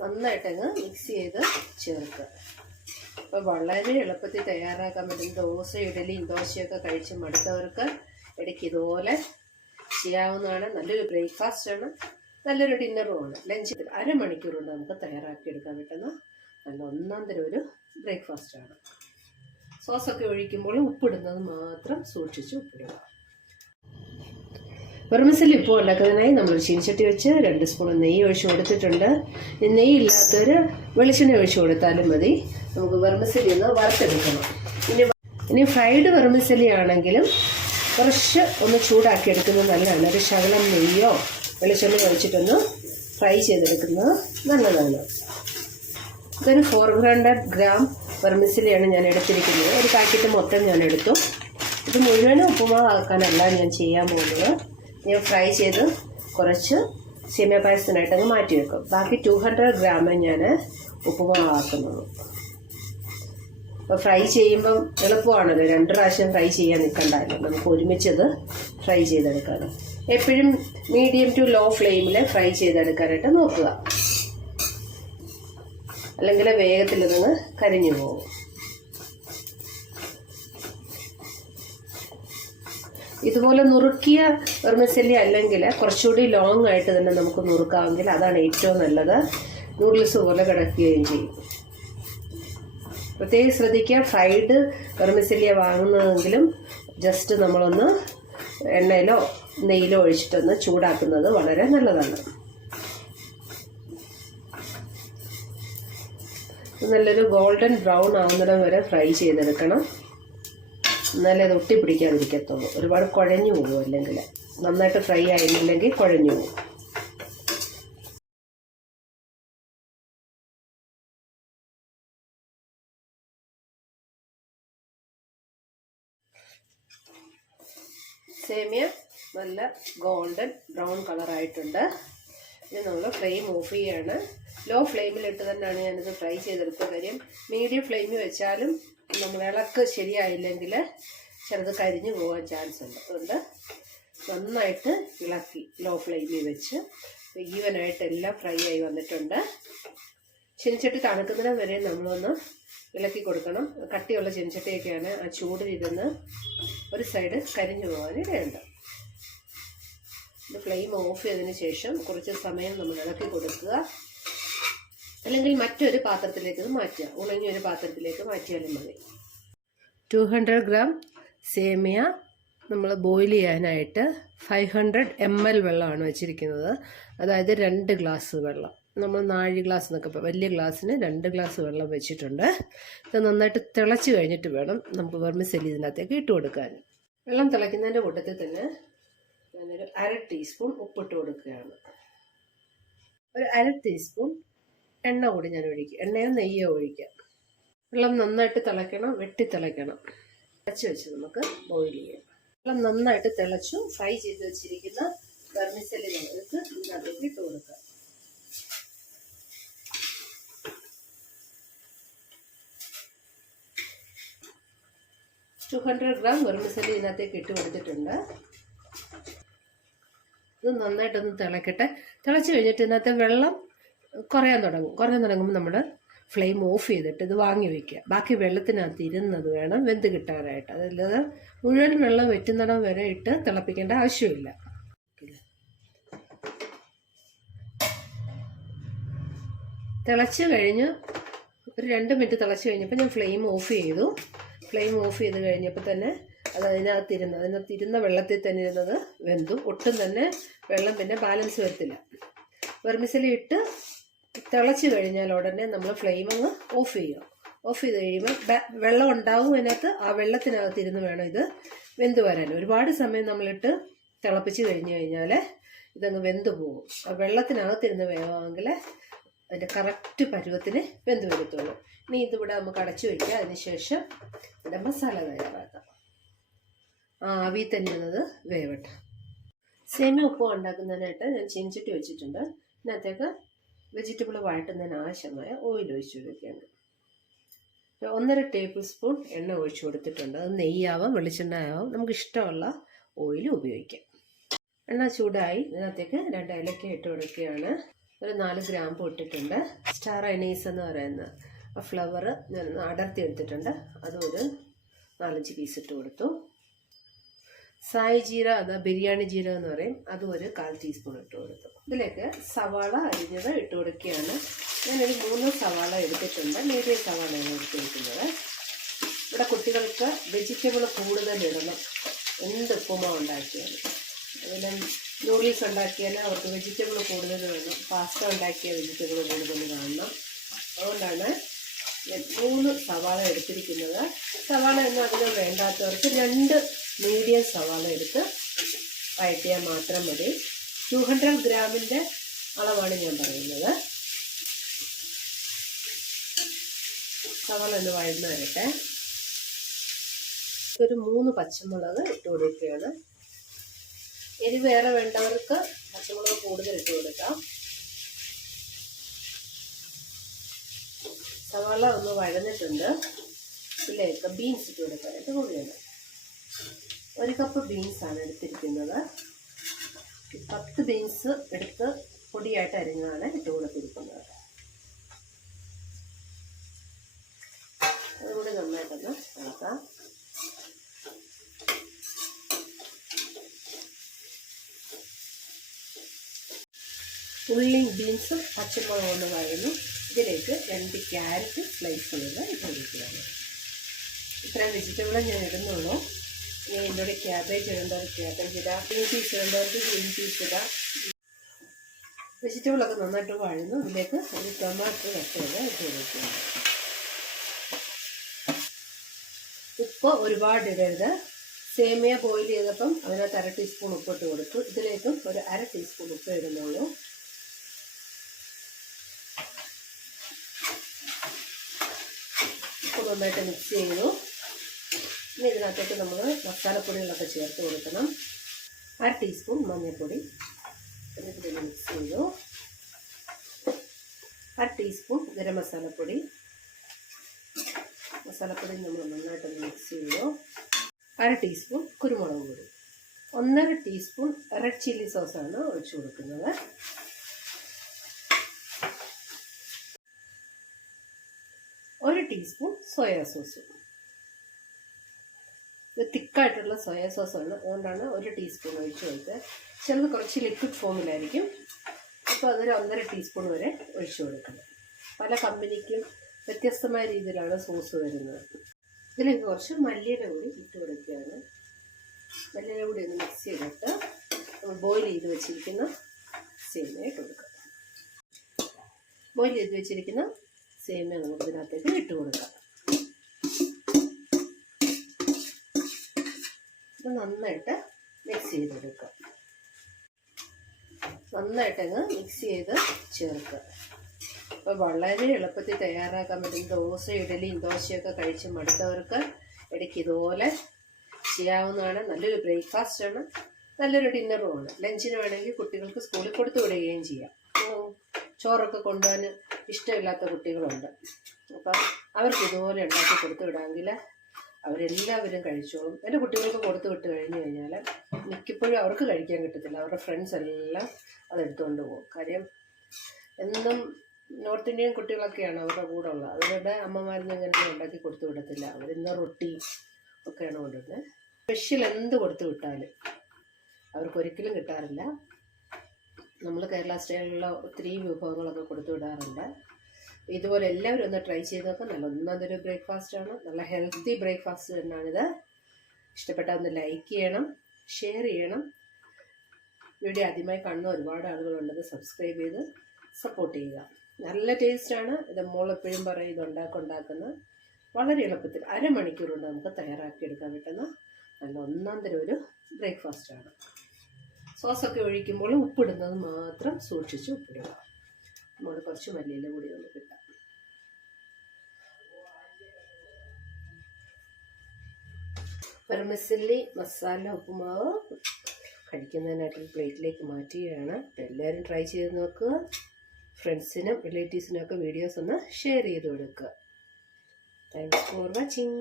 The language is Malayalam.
നന്നായിട്ടങ്ങ് മിക്സ് ചെയ്ത് ചേർക്കുക. അപ്പോൾ വളരെ എളുപ്പത്തിൽ തയ്യാറാക്കാൻ പറ്റും. ദോശ, ഇഡലിയും ദോശയൊക്കെ കഴിച്ച് മടുത്തവർക്ക് ഇടയ്ക്ക് ഇതുപോലെ ചെയ്യാവുന്നതാണ്. നല്ലൊരു ബ്രേക്ക്ഫാസ്റ്റാണ്, നല്ലൊരു ഡിന്നറുമാണ്. ലഞ്ച് അരമണിക്കൂർ കൊണ്ട് നമുക്ക് തയ്യാറാക്കിയെടുക്കാൻ പറ്റുന്ന നല്ല ഒന്നാം തരം ഒരു ബ്രേക്ക്ഫാസ്റ്റാണ്. സോസൊക്കെ ഒഴിക്കുമ്പോൾ ഉപ്പിടുന്നത് മാത്രം സൂക്ഷിച്ച് ഉപ്പിടുക. വെർമിസെല്ലി ഇപ്പോൾ ഉണ്ടാക്കുന്നതിനായി നമ്മൾ ചീനിച്ചട്ടി വെച്ച് 2 സ്പൂൺ നെയ്യ് ഒഴിച്ച് കൊടുത്തിട്ടുണ്ട്. നെയ്യ് ഇല്ലാത്തവർ വെളിച്ചെണ്ണ ഒഴിച്ച് കൊടുത്താലും മതി. നമുക്ക് വെർമിസെല്ലി ഒന്ന് വറുത്തെടുക്കണം. ഇനി ഫ്രൈഡ് വെർമിസെല്ലി ആണെങ്കിലും കുറച്ച് ഒന്ന് ചൂടാക്കി എടുക്കുന്നത് നല്ലതാണ്. ഒരു ശകലം നെയ്യോ വെളിച്ചെണ്ണ ഒഴിച്ചിട്ടൊന്ന് ഫ്രൈ ചെയ്തെടുക്കുന്നത് നല്ലതാണ്. ഇതൊരു 400 ഗ്രാം വെർമിസെല്ലിയാണ് ഞാൻ എടുത്തിരിക്കുന്നത്. ഒരു പാക്കറ്റ് മൊത്തം ഞാൻ എടുത്തു. ഇത് മുഴുവനും ഉപ്പുമാവാക്കാനല്ല ഞാൻ ചെയ്യാൻ പോകുന്നത്. ഞാൻ ഫ്രൈ ചെയ്ത് കുറച്ച് സേമിയ പായസത്തിനായിട്ടങ്ങ് മാറ്റി വെക്കും. ബാക്കി 200 ഗ്രാം ഞാൻ ഉപ്പുമാവാക്കുന്നത്. അപ്പോൾ ഫ്രൈ ചെയ്യുമ്പം എളുപ്പമാണല്ലോ, 2 പ്രാവശ്യം ഫ്രൈ ചെയ്യാൻ നിൽക്കണ്ടല്ലോ. നമുക്ക് ഒരുമിച്ചത് ഫ്രൈ ചെയ്തെടുക്കാം. എപ്പോഴും മീഡിയം ടു ലോ ഫ്ലെയിമിൽ ഫ്രൈ ചെയ്തെടുക്കാനായിട്ട് നോക്കുക, അല്ലെങ്കിൽ വേഗത്തിൽ ഇതൊന്ന് കരിഞ്ഞു പോകും. ഇതുപോലെ നുറുക്കിയ വെർമിസെല്ലി അല്ലെങ്കിൽ കുറച്ചുകൂടി ലോങ് ആയിട്ട് തന്നെ നമുക്ക് നുറുക്കാമെങ്കിൽ അതാണ് ഏറ്റവും നല്ലത്. നൂഡിൽസ് പോലെ കിടക്കുകയും ചെയ്യും. പ്രത്യേകം ശ്രദ്ധിക്കുക, ഫ്രൈഡ് വെർമിസെല്ലിയ വാങ്ങുന്നതെങ്കിലും ജസ്റ്റ് നമ്മളൊന്ന് എണ്ണയിലോ നെയ്യിലോ ഒഴിച്ചിട്ടൊന്ന് ചൂടാക്കുന്നത് വളരെ നല്ലതാണ്. നല്ലൊരു ഗോൾഡൻ ബ്രൗൺ ആവുന്നിടം വരെ ഫ്രൈ ചെയ്തെടുക്കണം. എന്നാലേ അത് ഒട്ടിപ്പിടിക്കാതിരിക്കത്തുള്ളൂ. ഒരുപാട് കുഴഞ്ഞു പോകും, അല്ലെങ്കിൽ നന്നായിട്ട് ഫ്രൈ ആയില്ലെങ്കിൽ കുഴഞ്ഞു പോകും. സേമിയ നല്ല ഗോൾഡൻ ബ്രൗൺ കളറായിട്ടുണ്ട്. ഇനി നമ്മൾ ഫ്ലെയിം ഓഫ് ചെയ്യാണ്. ലോ ഫ്ലെയിമിലിട്ട് തന്നെയാണ് ഞാനിത് ഫ്രൈ ചെയ്തെടുത്ത കാര്യം. മീഡിയം ഫ്ലെയിമിൽ വെച്ചാലും നമ്മൾ ഇളക്ക് ശരിയായില്ലെങ്കിൽ ചെറുത് കരിഞ്ഞു പോകാൻ ചാൻസ് ഉണ്ട്. അതുകൊണ്ട് നന്നായിട്ട് ഇളക്കി ലോ ഫ്ലെയിമിൽ വെച്ച് ഈവനായിട്ട് എല്ലാം ഫ്രൈ ആയി വന്നിട്ടുണ്ട്. ചീനിച്ചട്ടി തണുക്കുന്നതിന് വരെ നമ്മളൊന്ന് ഇളക്കി കൊടുക്കണം. കട്ടിയുള്ള ചീനിച്ചട്ടിയൊക്കെയാണ്, ആ ചൂടിലിരുന്ന് ഒരു സൈഡ് കരിഞ്ഞു പോകാൻ ഇടയുണ്ട്. ഫ്ലെയിം ഓഫ് ചെയ്തതിന് ശേഷം കുറച്ച് സമയം നമ്മൾ ഇളക്കി കൊടുക്കുക, അല്ലെങ്കിൽ മറ്റൊരു പാത്രത്തിലേക്ക് ഇത് മാറ്റുക. ഉണങ്ങിയ ഒരു പാത്രത്തിലേക്ക് മാറ്റിയാലും മതി. 200 ഗ്രാം സേമിയ നമ്മൾ ബോയിൽ ചെയ്യാനായിട്ട് 500 ml വെള്ളമാണ് വെച്ചിരിക്കുന്നത്. അതായത് 2 ഗ്ലാസ് വെള്ളം. നമ്മൾ 4 ഗ്ലാസ് എന്നൊക്കെ വലിയ ഗ്ലാസ്സിന് 2 ഗ്ലാസ് വെള്ളം വെച്ചിട്ടുണ്ട്. ഇത് നന്നായിട്ട് തിളച്ച് കഴിഞ്ഞിട്ട് വേണം നമുക്ക് വെർമിസെല്ലി ഇതിനകത്തേക്ക് ഇട്ട് കൊടുക്കാൻ. വെള്ളം തിളയ്ക്കുന്നതിൻ്റെ കൂട്ടത്തിൽ തന്നെ ഞാനൊരു 1/2 ടീസ്പൂൺ ഉപ്പിട്ട് കൊടുക്കുകയാണ്. ഒരു 1/2 ടീസ്പൂൺ എണ്ണ കൂടി ഞാൻ ഒഴിക്കുക. എണ്ണയോ നെയ്യോ ഒഴിക്കുക. വെള്ളം നന്നായിട്ട് തിളയ്ക്കണം, വെട്ടി തിളയ്ക്കണം. തിളച്ച് വെച്ച് നമുക്ക് ബോയിൽ ചെയ്യാം. വെള്ളം നന്നായിട്ട് തിളച്ചു. ഫ്രൈ ചെയ്ത് വെച്ചിരിക്കുന്ന വെർമിസെല്ലി നമുക്ക് ഇതിനകത്തേക്ക് ഇട്ട് കൊടുക്കാം. $200 ഗ്രാം വെർമിസെല്ലി ഇതിനകത്തേക്ക് ഇട്ട് കൊടുത്തിട്ടുണ്ട്. ഇത് നന്നായിട്ടൊന്ന് തിളക്കട്ടെ. തിളച്ച് കഴിഞ്ഞിട്ട് ഇതിനകത്ത് വെള്ളം കുറയാൻ തുടങ്ങുമ്പോൾ നമ്മൾ ഫ്ലെയിം ഓഫ് ചെയ്തിട്ട് ഇത് വാങ്ങി വയ്ക്കുക. ബാക്കി വെള്ളത്തിനകത്ത് ഇരുന്നത് വേണം വെന്ത് കിട്ടാനായിട്ട്. അതല്ലാതെ മുഴുവൻ വെള്ളം വെറ്റുന്നിടം വരെ ഇട്ട് തിളപ്പിക്കേണ്ട ആവശ്യമില്ല. തിളച്ച് കഴിഞ്ഞ് ഒരു 2 മിനിറ്റ് തിളച്ച് കഴിഞ്ഞപ്പോൾ ഞാൻ ഫ്ലെയിം ഓഫ് ചെയ്തു. ഫ്ലെയിം ഓഫ് ചെയ്ത് കഴിഞ്ഞപ്പോൾ തന്നെ അത് അതിനകത്തിരുന്ന വെള്ളത്തിൽ തന്നെ ഇരുന്നത് വെന്തു. ഒട്ടും തന്നെ വെള്ളം പിന്നെ ബാലൻസ് വരത്തില്ല. വെർമിസെല്ലി ഇട്ട് തിളച്ച് കഴിഞ്ഞാൽ ഉടനെ നമ്മൾ ഫ്ലെയിം അങ്ങ് ഓഫ് ചെയ്യുക. ഓഫ് ചെയ്ത് കഴിയുമ്പോൾ വെള്ളം ഉണ്ടാവും അതിനകത്ത്. ആ വെള്ളത്തിനകത്തിരുന്ന് വേണം ഇത് വെന്ത് വരാൻ. ഒരുപാട് സമയം നമ്മളിട്ട് തിളപ്പിച്ച് കഴിഞ്ഞാൽ ഇതങ്ങ് വെന്ത് പോകും. ആ വെള്ളത്തിനകത്തിരുന്ന് വേണമെങ്കിൽ അതിൻ്റെ കറക്റ്റ് പരുവത്തിന് വെന്ത് വരത്തുള്ളൂ. ഇനി ഇതിവിടെ നമുക്ക് അടച്ചു വയ്ക്കുക. അതിനുശേഷം ഇവിടെ മസാല തയ്യാറാക്കാം. ആവി തന്നെ അത് വേവട്ടെ. സേമിയ ഉപ്പും ഉണ്ടാക്കുന്നതിനായിട്ട് ഞാൻ ചീനിച്ചട്ടി വെച്ചിട്ടുണ്ട്. ഇതിനകത്തേക്ക് വെജിറ്റബിൾ വഴറ്റുന്നതിന് ആവശ്യമായ ഓയിൽ ഒഴിച്ചു കൊടുക്കുകയാണ്. 1.5 ടേബിൾ സ്പൂൺ എണ്ണ ഒഴിച്ചു കൊടുത്തിട്ടുണ്ട്. അത് നെയ്യാവാം വെളിച്ചെണ്ണ ആവാം, നമുക്ക് ഇഷ്ടമുള്ള ഓയിൽ ഉപയോഗിക്കാം. എണ്ണ ചൂടായി ഇതിനകത്തേക്ക് 2 ഏലക്ക ഇട്ട് കൊടുക്കുകയാണ്. ഒരു 4 ഗ്രാമ്പു ഇട്ടിട്ടുണ്ട്. സ്റ്റാർ അനീസ് എന്ന് പറയുന്ന ആ ഫ്ലവർ ഞാൻ അടർത്തി എടുത്തിട്ടുണ്ട്, അതും ഒരു 4-5 പീസ് ഇട്ട് കൊടുത്തു. സായി ജീര, അതാ ബിരിയാണി ജീര എന്ന് പറയും, അതും ഒരു 1/4 ടീസ്പൂൺ ഇട്ട് കൊടുത്തു. ഇതിലേക്ക് സവാള അരിഞ്ഞത് ഇട്ട് കൊടുക്കുകയാണ്. ഞാനൊരു 3 സവാള എടുത്തിട്ടുണ്ട്, മീഡിയം സവാളയാണ് എടുത്തിരിക്കുന്നത്. ഇവിടെ കുട്ടികൾക്ക് വെജിറ്റബിൾ കൂടുതൽ ഇടണം, എന്ത് ഉപ്പുമാവ് ഉണ്ടാക്കിയാലും. അതിന് നൂഡിൽസ് ഉണ്ടാക്കിയാൽ അവർക്ക് വെജിറ്റബിൾ കൂടുതൽ വേണം, പാസ്ത ഉണ്ടാക്കിയാൽ വെജിറ്റബിൾ കൂടുതൽ കാണണം. അതുകൊണ്ടാണ് 3 സവാള എടുത്തിരിക്കുന്നത്. സവാള ഒന്നും അധികം വേണ്ടാത്തവർക്ക് 2 മീഡിയം സവാള എടുത്ത് വഴറ്റിയാൽ മാത്രം മതി. 200 ഗ്രാമിൻ്റെ അളവാണ് ഞാൻ പറയുന്നത്. സവാള ഒന്ന് വഴന്ന് വരട്ടെ. ഒരു 3 പച്ചമുളക് ഇട്ട് കൊടുക്കുകയാണ്. എരിവ് വേറെ വേണ്ടവർക്ക് പച്ചമുളക് കൂടുതൽ ഇട്ട് കൊടുക്കാം. സവാള ഒന്ന് വഴന്നിട്ടുണ്ട്. ഇതിലേക്ക് ബീൻസ് ഇട്ട് കൊടുക്കാനായിട്ട് കൂടിയാണ്. 1 കപ്പ് ബീൻസാണ് എടുത്തിരിക്കുന്നത്. 10 ബീൻസ് എടുത്ത് പൊടിയായിട്ട് അരിഞ്ഞാണ് ഇട്ട് കൊടുത്തിരിക്കുന്നത്. അതുകൂടി നന്നായിട്ടൊന്ന് ഇളക്കാം. ഉള്ളിയും ബീൻസും പച്ചമുളകും ഒന്ന് വഴന്നു. ഇതിലേക്ക് 2 ക്യാരറ്റ് സ്ലൈസ് ചെയ്ത് ഇട്ട് കൊടുക്കുകയാണ്. ഇത്രയും വെജിറ്റബിളെ ഞാൻ ഇടുന്നുള്ളൂ. ഇനി എന്നോട് ക്യാബേജ് ഇടേണ്ടവർ ക്യാബേജ് ഇടാം, ഗ്രീൻ പീസ് ഇടേണ്ടവർക്ക് ഗ്രീൻ പീസ് ഇടാം. വെജിറ്റബിളൊക്കെ നന്നായിട്ട് വഴന്നു. ഇതിലേക്ക് ഒരു ടൊമാറ്റോ കട്ട് ചെയ്ത് ഇട്ട് കൊടുക്കുകയാണ്. ഉപ്പ് ഒരുപാട് ഇടരുത്. സേമിയ ബോയിൽ ചെയ്തപ്പം അതിനകത്ത് 1/2 ടീസ്പൂൺ ഉപ്പിട്ട് കൊടുത്തു. ഇതിലേക്കും ഒരു 1/2 ടീസ്പൂൺ ഉപ്പ് ഇടുന്നുള്ളൂ. ഉപ്പ് നന്നായിട്ട് മിക്സ് ചെയ്തു. ഇനി ഇതിനകത്തേക്ക് നമ്മൾ മസാലപ്പൊടികളൊക്കെ ചേർത്ത് കൊടുക്കണം. 1/2 ടീസ്പൂൺ മഞ്ഞൾപ്പൊടി എന്നിട്ട് മിക്സ് ചെയ്തു. 1/2 ടീസ്പൂൺ ഗരം മസാലപ്പൊടി നമ്മൾ നന്നായിട്ട് മിക്സ് ചെയ്തു. 1/2 ടീസ്പൂൺ കുരുമുളക് പൊടി. 1.5 ടീസ്പൂൺ റെഡ് ചില്ലി സോസാണ് ഒഴിച്ചു കൊടുക്കുന്നത്. ഒരു ടീസ്പൂൺ സോയാ സോസ്. ഇത് തിക്കായിട്ടുള്ള സോയാ സോസാണ്, അതുകൊണ്ടാണ് 1 ടീസ്പൂൺ ഒഴിച്ചു കൊടുത്തത്. ചിലത് കുറച്ച് ലിക്വിഡ് ഫോമിലായിരിക്കും, അപ്പോൾ അതൊരു 1.5 ടീസ്പൂൺ വരെ ഒഴിച്ചു കൊടുക്കണം. പല കമ്പനിക്കും വ്യത്യസ്തമായ രീതിയിലാണ് സോസ് വരുന്നത്. ഇതിലേക്ക് കുറച്ച് മല്ലിയില കൂടി ഇട്ട് കൊടുക്കുകയാണ്. മല്ലിയില കൂടി ഒന്ന് മിക്സ് ചെയ്തിട്ട് നമ്മൾ ബോയിൽ ചെയ്ത് വെച്ചിരിക്കുന്ന സേമിയ ഇട്ട് കൊടുക്കാം. ബോയിൽ ചെയ്ത് വെച്ചിരിക്കുന്ന സേമിയ നമുക്ക് ഇതിനകത്തേക്ക് ഇട്ട് കൊടുക്കാം. ഇത് നന്നായിട്ട് മിക്സ് ചെയ്തെടുക്കുക. നന്നായിട്ടങ്ങ് മിക്സ് ചെയ്ത് ചേർക്കുക. അപ്പോൾ വളരെ എളുപ്പത്തിൽ തയ്യാറാക്കാൻ പറ്റും. ദോശ, ഇഡലിയും ദോശയൊക്കെ കഴിച്ച് മടുത്തവർക്ക് ഇടയ്ക്ക് ഇതുപോലെ ചെയ്യാവുന്നതാണ്. നല്ലൊരു ബ്രേക്ക്ഫാസ്റ്റാണ്, നല്ലൊരു ഡിന്നറുമാണ്. ലഞ്ചിന് വേണമെങ്കിൽ കുട്ടികൾക്ക് സ്കൂളിൽ കൊടുത്തു വിടുകയും ചെയ്യാം. ചോറൊക്കെ കൊണ്ടുപോകാൻ ഇഷ്ടമില്ലാത്ത കുട്ടികളുണ്ട്, അപ്പം അവർക്ക് ഇതുപോലെ ഉണ്ടാക്കി കൊടുത്തു വിടാമെങ്കിൽ അവരെല്ലാവരും കഴിച്ചോളും. എൻ്റെ കുട്ടികൾക്ക് കൊടുത്തു വിട്ട് കഴിഞ്ഞ് കഴിഞ്ഞാൽ മിക്കപ്പോഴും അവർക്ക് കഴിക്കാൻ കിട്ടത്തില്ല. അവരുടെ ഫ്രണ്ട്സ് എല്ലാം അതെടുത്തുകൊണ്ട് പോകും. കാര്യം എന്നും നോർത്ത് ഇന്ത്യൻ കുട്ടികളൊക്കെയാണ് അവരുടെ കൂടെ ഉള്ളത്. അതുകൊണ്ട് അമ്മമാരൊന്നും അങ്ങനെ ഉണ്ടാക്കി കൊടുത്തു വിടത്തില്ല. അവരിന്ന് റൊട്ടി ഒക്കെയാണ് കൊണ്ടുവരുന്നത്. സ്പെഷ്യൽ എന്ത് കൊടുത്തു വിട്ടാലും അവർക്കൊരിക്കലും കിട്ടാറില്ല. നമ്മൾ കേരള സ്റ്റൈലിലുള്ള ഒത്തിരി വിഭവങ്ങളൊക്കെ കൊടുത്തു വിടാറുണ്ട്. ഇതുപോലെ എല്ലാവരും ഒന്ന് ട്രൈ ചെയ്ത് നോക്കാം. നല്ല ഒന്നതൊരു ബ്രേക്ക്ഫാസ്റ്റാണ്, നല്ല ഹെൽത്തി ബ്രേക്ക്ഫാസ്റ്റ് തന്നെയാണിത്. ഇഷ്ടപ്പെട്ടാൽ ഒന്ന് ലൈക്ക് ചെയ്യണം, ഷെയർ ചെയ്യണം. വീഡിയോ ആദ്യമായി കാണുന്ന ഒരുപാട് ആളുകളുള്ളത് സബ്സ്ക്രൈബ് ചെയ്ത് സപ്പോർട്ട് ചെയ്യുക. നല്ല ടേസ്റ്റാണ്. ഇത് മോളെപ്പോഴും പറയും ഇത് ഉണ്ടാക്കുന്നത് വളരെ എളുപ്പത്തിൽ 1/2 മണിക്കൂർ കൊണ്ട് നമുക്ക് തയ്യാറാക്കിയെടുക്കാൻ പറ്റുന്ന നല്ല ഒന്നാന്തരം ഒരു ബ്രേക്ക്ഫാസ്റ്റാണ്. സോസൊക്കെ ഒഴിക്കുമ്പോൾ ഉപ്പിടുന്നത് മാത്രം സൂക്ഷിച്ച് ഉപ്പിടുക. നമ്മൾ കുറച്ച് മല്ലിയില കൂടി ഒന്ന് കിട്ടാം. വെർമിസെല്ലി മസാല ഉപ്പുമാവ് കഴിക്കുന്നതിനായിട്ട് പ്ലേറ്റിലേക്ക് മാറ്റുകയാണ്. എല്ലാവരും ട്രൈ ചെയ്ത് നോക്കുക. ഫ്രണ്ട്സിനും റിലേറ്റീവ്സിനും ഒക്കെ വീഡിയോസ് ഒന്ന് ഷെയർ ചെയ്ത് കൊടുക്കുക. Thanks for watching.